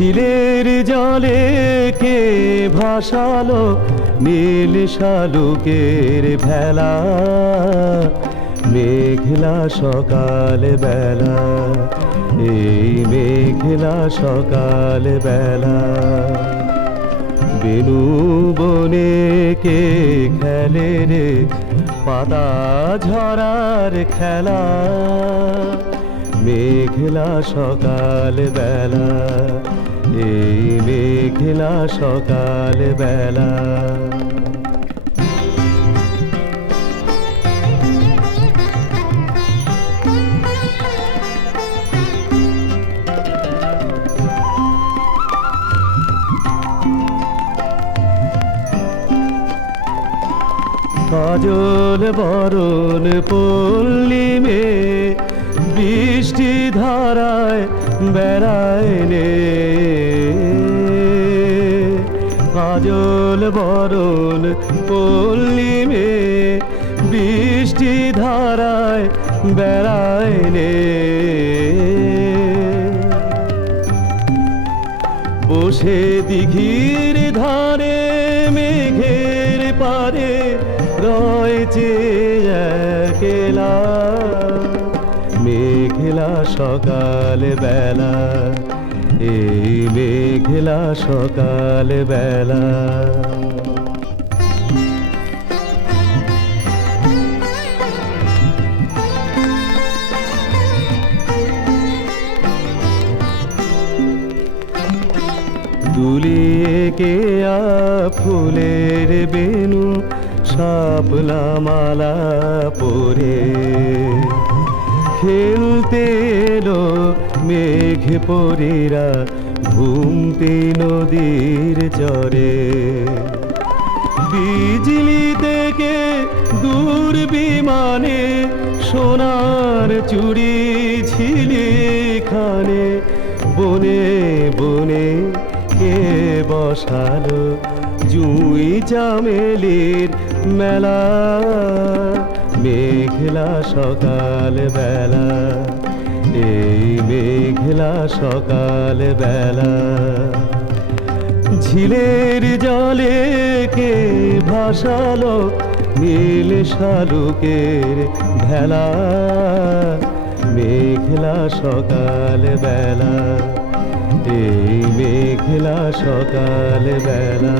ঝিলের জলে কে ভাসালো নীল শালুকের ভেলা, মেঘলা সকাল বেলা, এই মেঘলা সকাল বেলা। বেনু বনে কে খেলে রে পাতা ঝরার খেলা, মেঘলা সকাল বেলা, এই মেঘলা সকাল বেলা। কাজল বরণ পল্লিমে বৃষ্টি ধারায় বেড়ায় রে, কাজল বরণ পল্লিমে বৃষ্টি ধারায় বেড়ায় রে। বসে দিঘির ধারে মেঘের পারে রয়েছে একলা, মেঘলা সকাল বেলা, এই মেঘলা সকাল বেলা। দুলিয়ে কেয়া ফুলের বেনু শাপলা মালা পরে, খেলতে এলো মেঘ পরীরা ঘুমতে নদীর চরে। বিজলি থেকে দূর বিমানে সোনার চুড়ি ছিলি খানে, বনে বনে কে বসালো জুই চামেলির মেলা, মেঘলা সকাল বেলা, এই মেঘলা সকাল বেলা। ঝিলের জলে কে ভাসালো নীল শালুকের ভেলা, মেঘলা সকাল বেলা, এই মেঘলা সকাল বেলা।